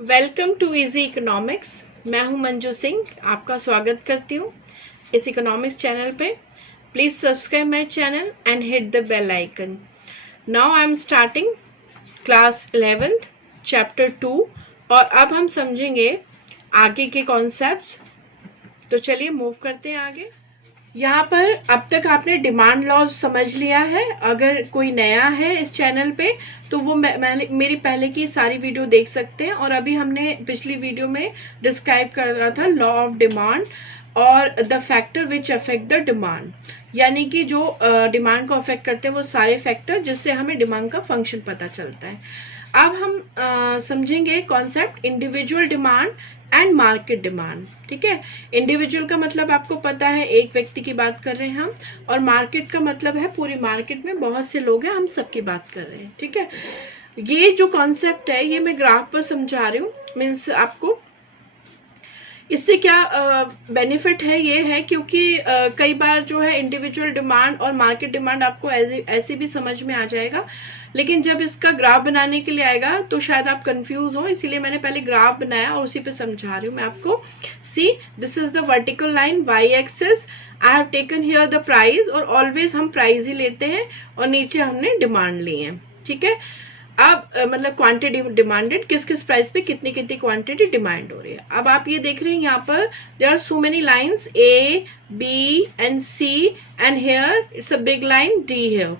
Welcome to easy economics. मैं हूं मंजू सिंह, आपका स्वागत करती हूं इस इकोनॉमिक्स चैनल पे। Please subscribe my channel and hit the bell icon. Now I am starting class 11th chapter 2 और अब हम समझेंगे आगे के कॉन्सेप्ट्स। तो चलिए मूव करते हैं आगे। यहाँ पर अब तक आपने डिमांड लॉज समझ लिया है। अगर कोई नया है इस चैनल पे तो वो मेरी पहले की सारी वीडियो देख सकते हैं। और अभी हमने पिछली वीडियो में डिस्क्राइब कर रहा था लॉ ऑफ डिमांड और the factor which affect the demand, यानी कि जो डिमांड को अफेक्ट करते हैं वो सारे फैक्टर जिससे हमें डिमांड का फंक्शन पता चलता है। अब हम समझेंगे concept individual demand and market demand. ठीक है, इंडिविजुअल का मतलब आपको पता है, एक व्यक्ति की बात कर रहे हैं हम, और मार्केट का मतलब है पूरी मार्केट में बहुत से लोग हैं, हम सबकी बात कर रहे हैं। ठीक है, ये जो कॉन्सेप्ट है ये मैं ग्राफ पर समझा रही हूँ। मीन्स आपको इससे क्या बेनिफिट है, ये है क्योंकि कई बार जो है इंडिविजुअल डिमांड और मार्केट डिमांड आपको ऐसे भी समझ में आ जाएगा, लेकिन जब इसका ग्राफ बनाने के लिए आएगा तो शायद आप कंफ्यूज हो, इसीलिए मैंने पहले ग्राफ बनाया और उसी पे समझा रही हूँ मैं आपको। See, this is the vertical line, Y axis. I have taken here the price, और ऑलवेज हम प्राइस ही लेते हैं, और नीचे हमने डिमांड ली है। ठीक है, अब मतलब क्वांटिटी डिमांडेड, किस किस प्राइस पे कितनी कितनी क्वांटिटी डिमांड हो रही है। अब आप ये देख रहे हैं यहाँ पर there are so many lines, A B and C, and here it's a big line D here.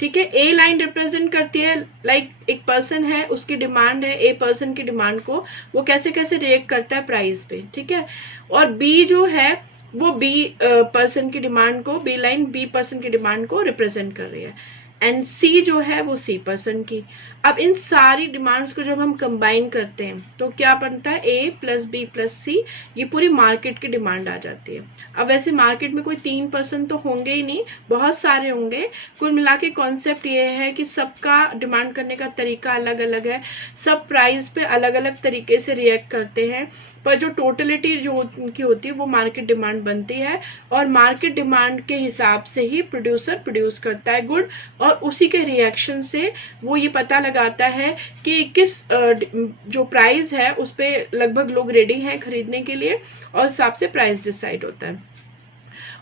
ठीक है, ए लाइन रिप्रेजेंट करती है लाइक एक पर्सन है, उसकी डिमांड है, ए पर्सन की डिमांड को वो कैसे कैसे रिएक्ट करता है प्राइस पे। ठीक है, और बी जो है वो बी पर्सन की डिमांड को, बी लाइन बी पर्सन की डिमांड को रिप्रेजेंट कर रही है, एंड सी जो है वो सी पर्सन की। अब इन सारी डिमांड्स को जब हम कंबाइन करते हैं तो क्या बनता है, ए प्लस बी प्लस सी, ये पूरी मार्केट की डिमांड आ जाती है। अब वैसे मार्केट में कोई 3 पर्सन तो होंगे ही नहीं, बहुत सारे होंगे। कुल मिला के कॉन्सेप्ट ये है कि सबका डिमांड करने का तरीका अलग अलग है, सब प्राइस पे अलग अलग तरीके से रिएक्ट करते हैं, पर जो टोटलिटी जो उनकी होती है वो मार्केट डिमांड बनती है, और मार्केट डिमांड के हिसाब से ही प्रोड्यूसर प्रोड्यूस करता है गुड, और उसी के रिएक्शन से वो ये पता लगाता है कि किस जो प्राइस है उस पे लगभग लोग रेडी हैं खरीदने के लिए, और हिसाब से प्राइस डिसाइड होता है।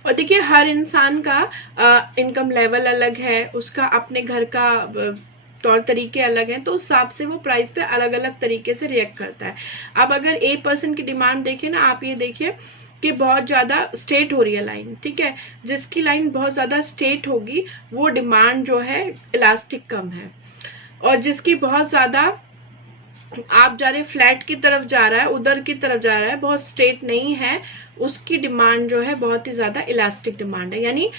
और देखिए हर इंसान का इनकम लेवल अलग है, उसका अपने घर का तौर तरीके अलग हैं, तो उस हिसाब से वो प्राइस पे अलग अलग तरीके से रिएक्ट करता है। अब अगर ए पर्सन की डिमांड देखें ना, आप ये देखिए कि बहुत ज्यादा स्ट्रेट हो रही है लाइन। ठीक है, जिसकी लाइन बहुत ज्यादा स्ट्रेट होगी वो डिमांड जो है इलास्टिक कम है, और जिसकी बहुत ज्यादा आप जा रहे फ्लैट की तरफ जा रहा है, उधर की तरफ जा रहा है, बहुत स्ट्रेट नहीं है, उसकी डिमांड जो है बहुत ही ज्यादा इलास्टिक डिमांड है, यानी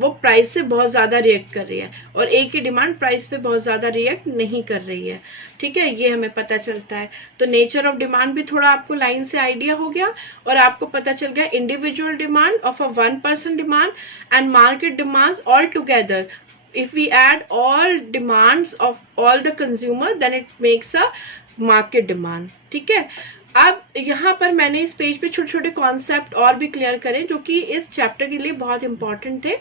वो प्राइस से बहुत ज्यादा रिएक्ट कर रही है, और ए की डिमांड प्राइस पे बहुत ज्यादा रिएक्ट नहीं कर रही है। ठीक है, ये हमें पता चलता है। तो नेचर ऑफ डिमांड भी थोड़ा आपको लाइन से आइडिया हो गया, और आपको पता चल गया individual demand of a 1 person demand and market demands all together. If we add all demands of all the consumer, then it makes a market demand. ठीक है, अब यहाँ पर मैंने इस पेज पे छोटे छोटे कॉन्सेप्ट और भी क्लियर करें जो कि इस चैप्टर के लिए बहुत इंपॉर्टेंट थे।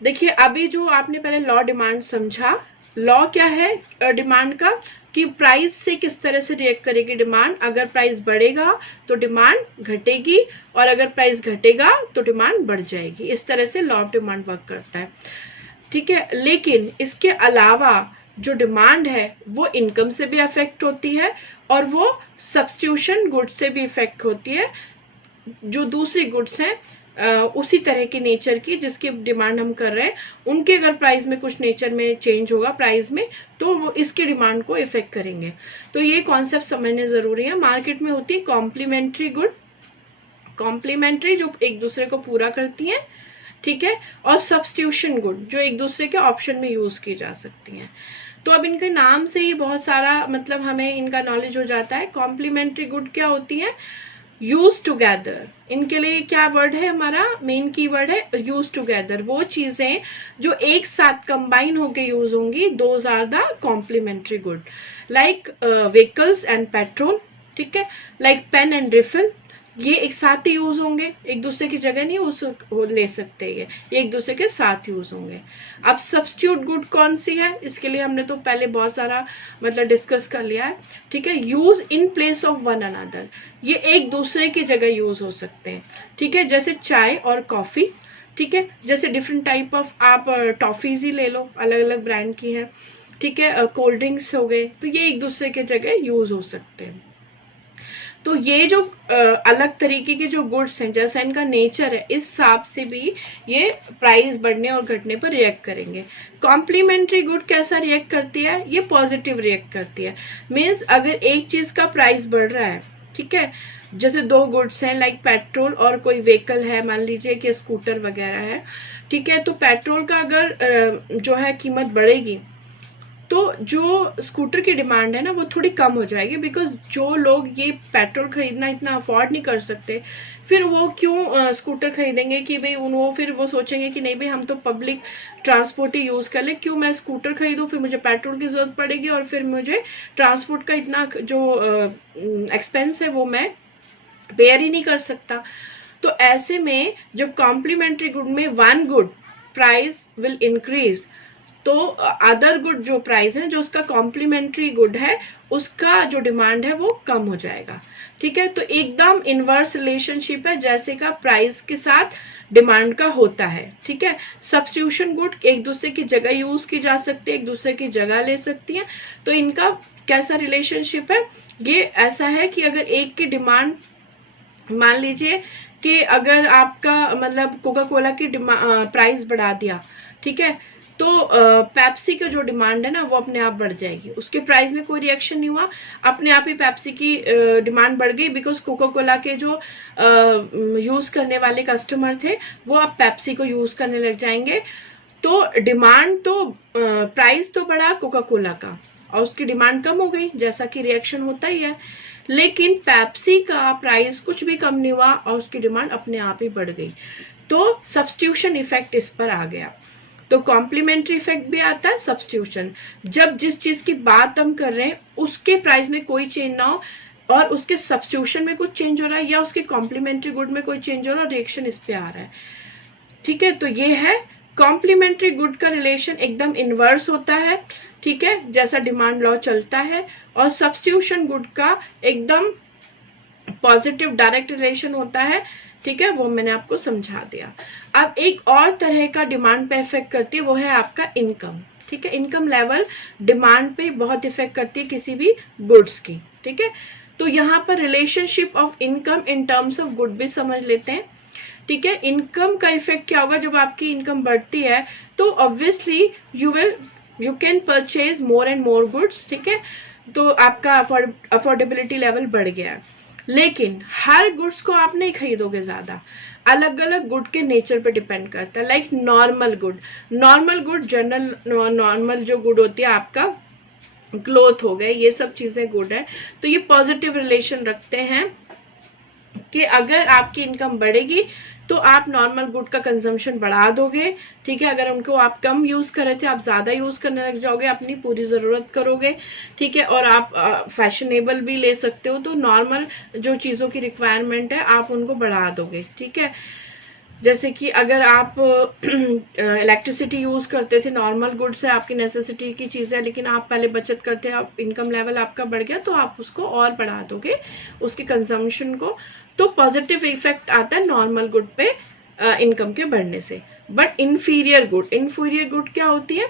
देखिए अभी जो आपने पहले लॉ डिमांड समझा, लॉ क्या है डिमांड का, कि प्राइस से किस तरह से रिएक्ट करेगी डिमांड। अगर प्राइस बढ़ेगा तो डिमांड घटेगी, और अगर प्राइस घटेगा तो डिमांड बढ़ जाएगी। इस तरह से लॉ ऑफ डिमांड वर्क करता है। ठीक है, लेकिन इसके अलावा जो डिमांड है वो इनकम से भी अफेक्ट होती है, और वो सब्स्टिट्यूशन गुड्स से भी इफेक्ट होती है। जो दूसरी गुड्स हैं उसी तरह की नेचर की जिसकी डिमांड हम कर रहे हैं, उनके अगर प्राइस में कुछ नेचर में चेंज होगा प्राइस में, तो वो इसकी डिमांड को इफेक्ट करेंगे। तो ये कॉन्सेप्ट समझने जरूरी है। मार्केट में होती है कॉम्प्लीमेंट्री गुड, कॉम्प्लीमेंट्री जो एक दूसरे को पूरा करती हैं, ठीक है, और सब्स्टिट्यूशन गुड जो एक दूसरे के ऑप्शन में यूज की जा सकती हैं। तो अब इनके नाम से ही बहुत सारा मतलब हमें इनका नॉलेज हो जाता है। कॉम्प्लीमेंट्री गुड क्या होती है, यूज टुगेदर। इनके लिए क्या वर्ड है, हमारा मेन की वर्ड है यूज टुगेदर। वो चीजें जो एक साथ कंबाइन होके यूज होंगी, those are the complementary good. Like vehicles and petrol, ठीक है, लाइक पेन एंड रिफिल, ये एक साथ ही यूज होंगे, एक दूसरे की जगह नहीं ले सकते, ये एक दूसरे के साथ यूज होंगे। अब सब्स्टिट्यूट गुड कौन सी है, इसके लिए हमने तो पहले बहुत सारा मतलब डिस्कस कर लिया है, ठीक है। Use in place of one another, ये एक दूसरे की जगह यूज हो सकते हैं, ठीक है। जैसे चाय और कॉफी, ठीक है। जैसे डिफरेंट टाइप ऑफ आप टॉफीज ही ले लो, अलग अलग ब्रांड की है, ठीक है। कोल्ड ड्रिंक्स हो गए, तो ये एक दूसरे के जगह यूज हो सकते हैं। तो ये जो अलग तरीके के जो गुड्स हैं, जैसा इनका नेचर है, इस हिसाब से भी ये प्राइस बढ़ने और घटने पर रिएक्ट करेंगे। कॉम्प्लीमेंट्री गुड कैसा रिएक्ट करती है, ये पॉजिटिव रिएक्ट करती है। मीन्स अगर एक चीज का प्राइस बढ़ रहा है, ठीक है, जैसे दो गुड्स हैं लाइक पेट्रोल और कोई व्हीकल है, मान लीजिए कि स्कूटर वगैरह है, ठीक है। तो पेट्रोल का अगर जो है कीमत बढ़ेगी, तो जो स्कूटर की डिमांड है ना वो थोड़ी कम हो जाएगी, बिकॉज जो लोग ये पेट्रोल खरीदना इतना अफोर्ड नहीं कर सकते, फिर वो क्यों स्कूटर खरीदेंगे कि भाई वो फिर वो सोचेंगे कि नहीं भाई हम तो पब्लिक ट्रांसपोर्ट ही यूज कर ले, क्यों मैं स्कूटर खरीदूं, फिर मुझे पेट्रोल की जरूरत पड़ेगी और फिर मुझे ट्रांसपोर्ट का इतना जो एक्सपेंस है वो मैं बेयर ही नहीं कर सकता। तो ऐसे में जब कॉम्प्लीमेंट्री गुड में one good price will increase, तो अदर गुड जो प्राइस है, जो उसका कॉम्प्लीमेंट्री गुड है, उसका जो डिमांड है वो कम हो जाएगा, ठीक है। तो एकदम इनवर्स रिलेशनशिप है जैसे का प्राइस के साथ डिमांड का होता है, ठीक है। सब्स्टिट्यूशन गुड एक दूसरे की जगह यूज की जा सकती है, एक दूसरे की जगह ले सकती है। तो इनका कैसा रिलेशनशिप है, ये ऐसा है कि अगर एक की डिमांड, मान लीजिए कि अगर आपका मतलब कोका कोला की प्राइस बढ़ा दिया, ठीक है, तो पेप्सी का जो डिमांड है ना वो अपने आप बढ़ जाएगी, उसके प्राइस में कोई रिएक्शन नहीं हुआ, अपने आप ही पेप्सी की डिमांड बढ़ गई, बिकॉज कोका कोला के जो यूज करने वाले कस्टमर थे वो अब पेप्सी को यूज करने लग जाएंगे। तो डिमांड तो प्राइस तो बढ़ा कोका कोला का और उसकी डिमांड कम हो गई, जैसा कि रिएक्शन होता ही है। लेकिन पेप्सी का प्राइस कुछ भी कम नहीं हुआ और उसकी डिमांड अपने आप ही बढ़ गई। तो सब्स्टिट्यूशन इफेक्ट इस पर आ गया। तो कॉम्प्लीमेंट्री इफेक्ट भी आता है सब्स्टिट्यूशन, जब जिस चीज की बात हम कर रहे हैं उसके प्राइस में कोई चेंज ना हो और उसके सब्स्टिट्यूशन में कुछ चेंज हो रहा है या उसके कॉम्प्लीमेंट्री गुड में कोई चेंज हो रहा है, रिएक्शन इस पे आ रहा है, ठीक है। तो ये है कॉम्प्लीमेंट्री गुड का रिलेशन एकदम इनवर्स होता है, ठीक है, जैसा डिमांड लॉ चलता है। और सब्स्टिट्यूशन गुड का एकदम पॉजिटिव डायरेक्ट रिलेशन होता है, ठीक है, वो मैंने आपको समझा दिया। अब एक और तरह का डिमांड पे इफेक्ट करती है, वो है आपका इनकम, ठीक है। इनकम लेवल डिमांड पे बहुत इफेक्ट करती है किसी भी गुड्स की, ठीक है। तो यहाँ पर relationship of income in terms of good भी समझ लेते हैं, ठीक है। इनकम का इफेक्ट क्या होगा, जब आपकी इनकम बढ़ती है तो obviously you can purchase more and more goods, ठीक है। तो आपका अफोर्डेबिलिटी लेवल बढ़ गया है। लेकिन हर गुड्स को आप नहीं खरीदोगे ज्यादा, अलग अलग गुड के नेचर पे डिपेंड करता है। Like normal good general normal जो गुड होती है आपका क्लोथ हो गए, ये सब चीजें गुड है। तो ये पॉजिटिव रिलेशन रखते हैं कि अगर आपकी इनकम बढ़ेगी तो आप नॉर्मल गुड का कंजम्पशन बढ़ा दोगे, ठीक है। अगर उनको आप कम यूज कर रहे थे आप ज्यादा यूज करने लग जाओगे, अपनी पूरी जरूरत करोगे, ठीक है। और आप फैशनेबल भी ले सकते हो, तो नॉर्मल जो चीजों की रिक्वायरमेंट है आप उनको बढ़ा दोगे, ठीक है। जैसे कि अगर आप इलेक्ट्रिसिटी यूज करते थे, नॉर्मल गुड्स है आपकी नेसेसिटी की चीज है, लेकिन आप पहले बचत करते हैं, आप इनकम लेवल आपका बढ़ गया तो आप उसको और बढ़ा दोगे उसके कंजम्पशन को। तो पॉजिटिव इफेक्ट आता है नॉर्मल गुड पे इनकम के बढ़ने से। बट इन्फीरियर गुड क्या होती है,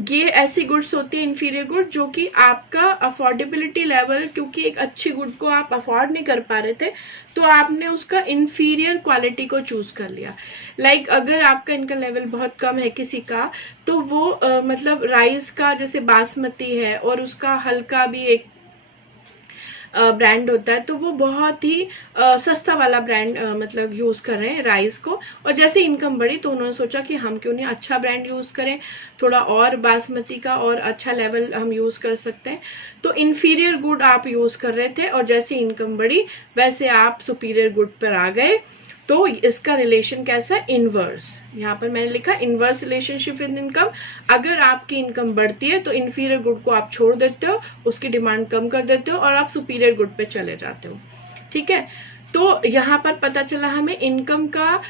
ये ऐसी गुड्स होती है इन्फीरियर गुड जो कि आपका अफोर्डेबिलिटी लेवल, क्योंकि एक अच्छी गुड को आप अफोर्ड नहीं कर पा रहे थे तो आपने उसका इन्फीरियर क्वालिटी को चूज कर लिया। लाइक अगर आपका इनकम लेवल बहुत कम है किसी का, तो वो मतलब राइस का जैसे बासमती है और उसका हल्का भी एक ब्रांड होता है, तो वो बहुत ही सस्ता वाला ब्रांड मतलब यूज कर रहे हैं राइस को। और जैसे इनकम बढ़ी तो उन्होंने सोचा कि हम क्यों नहीं अच्छा ब्रांड यूज करें, थोड़ा और बासमती का और अच्छा लेवल हम यूज कर सकते हैं। तो इन्फीरियर गुड आप यूज कर रहे थे और जैसे इनकम बढ़ी वैसे आप सुपीरियर गुड पर आ गए। तो इसका रिलेशन कैसा है, इनवर्स। यहाँ पर मैंने लिखा इनवर्स रिलेशनशिप विद इनकम। अगर आपकी इनकम बढ़ती है तो इन्फीरियर गुड को आप छोड़ देते हो, उसकी डिमांड कम कर देते हो और आप सुपीरियर गुड पे चले जाते हो, ठीक है, तो यहाँ पर पता चला हमें इनकम का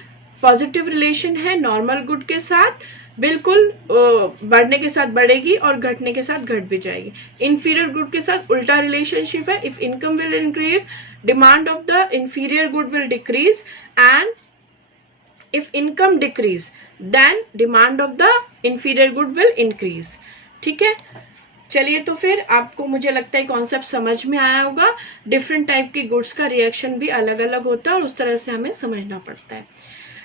पॉजिटिव रिलेशन है नॉर्मल गुड के साथ, बिल्कुल बढ़ने के साथ बढ़ेगी और घटने के साथ घट भी जाएगी। इंफीरियर गुड के साथ उल्टा रिलेशनशिप है, if income will increase demand of the inferior good will decrease, and if income decrease then demand of the inferior good will increase. ठीक है, चलिए तो फिर आपको मुझे लगता है कॉन्सेप्ट समझ में आया होगा। डिफरेंट टाइप के गुड्स का रिएक्शन भी अलग अलग होता है और उस तरह से हमें समझना पड़ता है।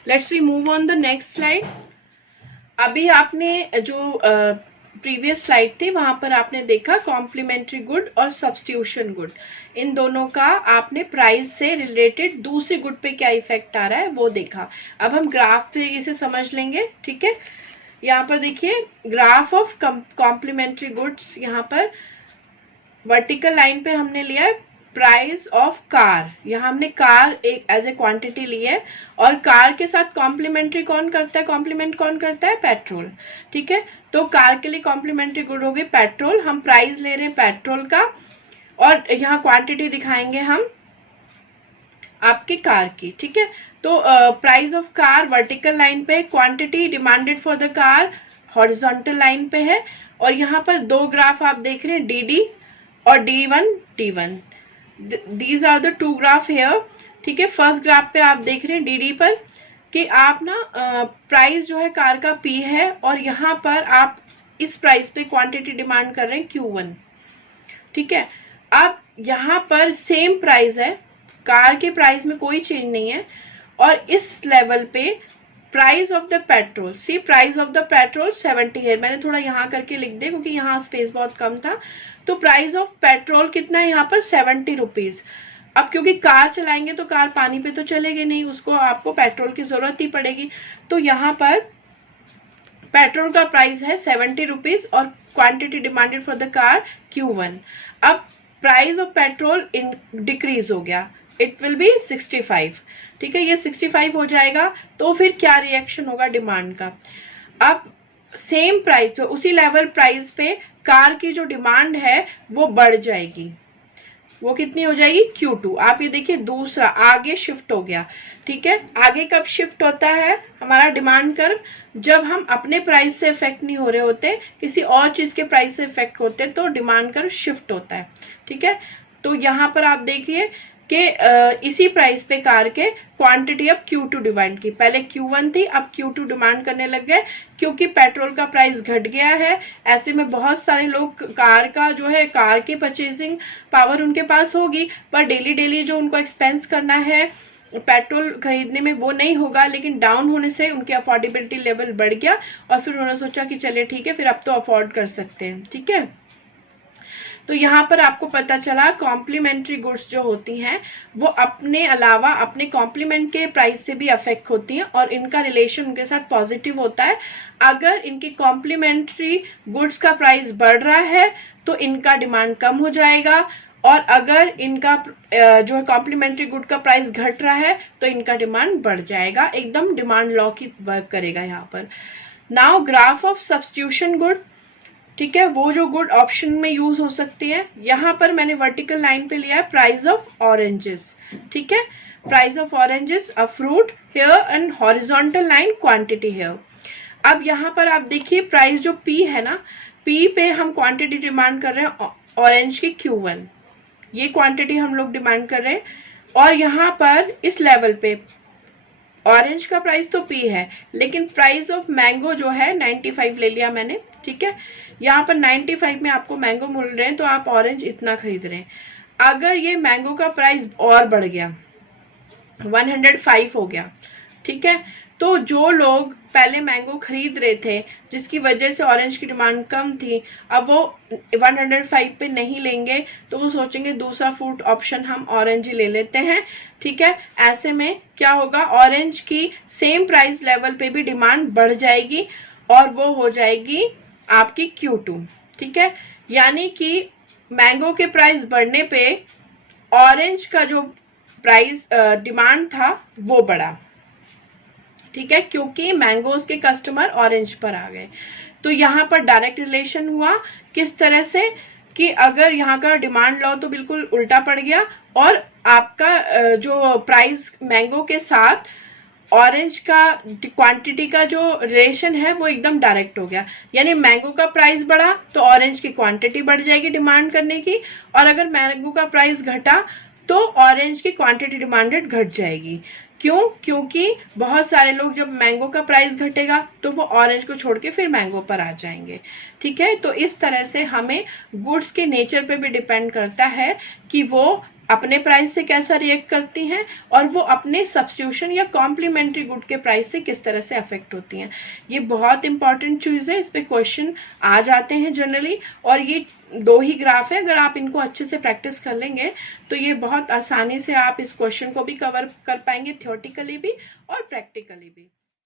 Let's we move on the next slide. अभी आपने जो प्रीवियस स्लाइड थी वहां पर आपने देखा कॉम्प्लीमेंट्री गुड और सब्स्टिट्यूशन गुड, इन दोनों का आपने प्राइस से रिलेटेड दूसरे गुड पे क्या इफेक्ट आ रहा है वो देखा। अब हम ग्राफ पे इसे समझ लेंगे। ठीक है, यहाँ पर देखिए ग्राफ ऑफ कॉम्प्लीमेंट्री गुड्स, यहाँ पर वर्टिकल लाइन पे हमने लिया है प्राइस ऑफ कार, यहाँ हमने कार एक एज ए क्वांटिटी ली है, और कार के साथ कॉम्प्लीमेंट्री कौन करता है, कॉम्प्लीमेंट कौन करता है, पेट्रोल। ठीक है, तो कार के लिए कॉम्प्लीमेंट्री गुड होगी पेट्रोल, हम प्राइस ले रहे हैं पेट्रोल का, और यहाँ क्वांटिटी दिखाएंगे हम आपकी कार की। ठीक है, तो price of car vertical line पे, quantity demanded for the car horizontal line पे है, और यहाँ पर दो ग्राफ आप देख रहे हैं डी और D1 these are the two graph here. ठीक है, फर्स्ट ग्राफ पे आप देख रहे हैं डी पर कि आप ना प्राइस जो है कार का P है, और यहाँ पर आप इस प्राइस पे क्वांटिटी डिमांड कर रहे हैं Q1। ठीक है, अब यहाँ पर सेम प्राइस है, कार के प्राइस में कोई चेंज नहीं है, और इस लेवल पे price of the petrol, see price of the petrol 70 है, मैंने थोड़ा यहाँ करके लिख दे क्योंकि यहाँ स्पेस बहुत कम था। तो प्राइस ऑफ पेट्रोल कितना है यहाँ पर 70 रुपीज। अब क्योंकि कार चलाएंगे तो कार पानी पे तो चलेगी नहीं, उसको आपको पेट्रोल की जरूरत ही पड़ेगी, तो यहाँ पर पेट्रोल का प्राइस है 70 रुपीज और quantity demanded for the car Q1। अब प्राइस ऑफ पेट्रोल डिक्रीज हो गया, इट विल बी 65। ठीक है, ये 65 हो जाएगा, तो फिर क्या रिएक्शन होगा डिमांड का। अब सेम प्राइस पे, उसी लेवल प्राइस पे कार की जो डिमांड है वो बढ़ जाएगी, वो कितनी हो जाएगी Q2। आप ये देखिए दूसरा आगे शिफ्ट हो गया। ठीक है, आगे कब शिफ्ट होता है हमारा डिमांड कर्व, जब हम अपने प्राइस से इफेक्ट नहीं हो रहे होते, किसी और चीज के प्राइस से इफेक्ट होते, तो डिमांड कर्व शिफ्ट होता है। ठीक है, तो यहाँ पर आप देखिए कि इसी प्राइस पे कार के क्वांटिटी अब Q2 डिमांड की, पहले Q1 थी अब Q2 डिमांड करने लग गए, क्योंकि पेट्रोल का प्राइस घट गया है। ऐसे में बहुत सारे लोग कार का जो है, कार की परचेसिंग पावर उनके पास होगी, पर डेली जो उनको एक्सपेंस करना है पेट्रोल खरीदने में वो नहीं होगा, लेकिन डाउन होने से उनकी अफोर्डेबिलिटी लेवल बढ़ गया, और फिर उन्होंने सोचा कि चलिए ठीक है फिर अब तो अफोर्ड कर सकते हैं। ठीक है, तो यहाँ पर आपको पता चला कॉम्प्लीमेंट्री गुड्स जो होती हैं वो अपने अलावा अपने कॉम्प्लीमेंट के प्राइस से भी अफेक्ट होती हैं, और इनका रिलेशन उनके साथ पॉजिटिव होता है। अगर इनकी कॉम्प्लीमेंट्री गुड्स का प्राइस बढ़ रहा है तो इनका डिमांड कम हो जाएगा, और अगर इनका जो है कॉम्प्लीमेंट्री गुड का प्राइस घट रहा है तो इनका डिमांड बढ़ जाएगा। एकदम डिमांड लॉ की वर्क करेगा यहाँ पर। Now graph of substitution good, ठीक है, वो जो गुड ऑप्शन में यूज हो सकती है। यहाँ पर मैंने वर्टिकल लाइन पे लिया है प्राइस ऑफ ऑरेंजेस। ठीक है, price of oranges a fruit here, and horizontal line quantity here. अब यहाँ पर आप देखिए प्राइस जो P है ना, P पे हम क्वांटिटी डिमांड कर रहे हैं ऑरेंज की Q1, ये क्वांटिटी हम लोग डिमांड कर रहे हैं, और यहाँ पर इस लेवल पे ऑरेंज का प्राइस तो P है, लेकिन प्राइस ऑफ मैंगो जो है 95 ले लिया मैंने। ठीक है, यहाँ पर 95 में आपको मैंगो मिल रहे हैं, तो आप ऑरेंज इतना खरीद रहे हैं। अगर ये मैंगो का प्राइस और बढ़ गया 105 हो गया, ठीक है, तो जो लोग पहले मैंगो खरीद रहे थे जिसकी वजह से ऑरेंज की डिमांड कम थी, अब वो 105 पे नहीं लेंगे, तो वो सोचेंगे दूसरा फ्रूट ऑप्शन हम ऑरेंज ही ले लेते हैं। ठीक है, ऐसे में क्या होगा, ऑरेंज की सेम प्राइस लेवल पे भी डिमांड बढ़ जाएगी, और वो हो जाएगी आपकी Q2। ठीक है, यानी कि मैंगो के प्राइस बढ़ने पे ऑरेंज का जो प्राइस डिमांड था वो बढ़ा। ठीक है, क्योंकि मैंगोज के कस्टमर ऑरेंज पर आ गए। तो यहाँ पर डायरेक्ट रिलेशन हुआ, किस तरह से कि अगर यहाँ का डिमांड लो तो बिल्कुल उल्टा पड़ गया और आपका जो प्राइस मैंगो के साथ ऑरेंज का क्वांटिटी का जो रिलेशन है वो एकदम डायरेक्ट हो गया, यानी मैंगो का प्राइस बढ़ा तो ऑरेंज की क्वांटिटी बढ़ जाएगी डिमांड करने की, और अगर मैंगो का प्राइस घटा तो ऑरेंज की क्वांटिटी डिमांडेड घट जाएगी। क्यों? क्योंकि बहुत सारे लोग जब मैंगो का प्राइस घटेगा तो वो ऑरेंज को छोड़ के फिर मैंगो पर आ जाएंगे। ठीक है, तो इस तरह से हमें गुड्स के नेचर पे भी डिपेंड करता है कि वो अपने प्राइस से कैसा रिएक्ट करती हैं और वो अपने सब्स्टिट्यूशन या कॉम्प्लीमेंट्री गुड के प्राइस से किस तरह से अफेक्ट होती हैं। ये बहुत इंपॉर्टेंट चीज है, इस पे क्वेश्चन आ जाते हैं जनरली, और ये 2 ही ग्राफ है, अगर आप इनको अच्छे से प्रैक्टिस कर लेंगे तो ये बहुत आसानी से आप इस क्वेश्चन को भी कवर कर पाएंगे, थ्योरेटिकली भी और प्रैक्टिकली भी।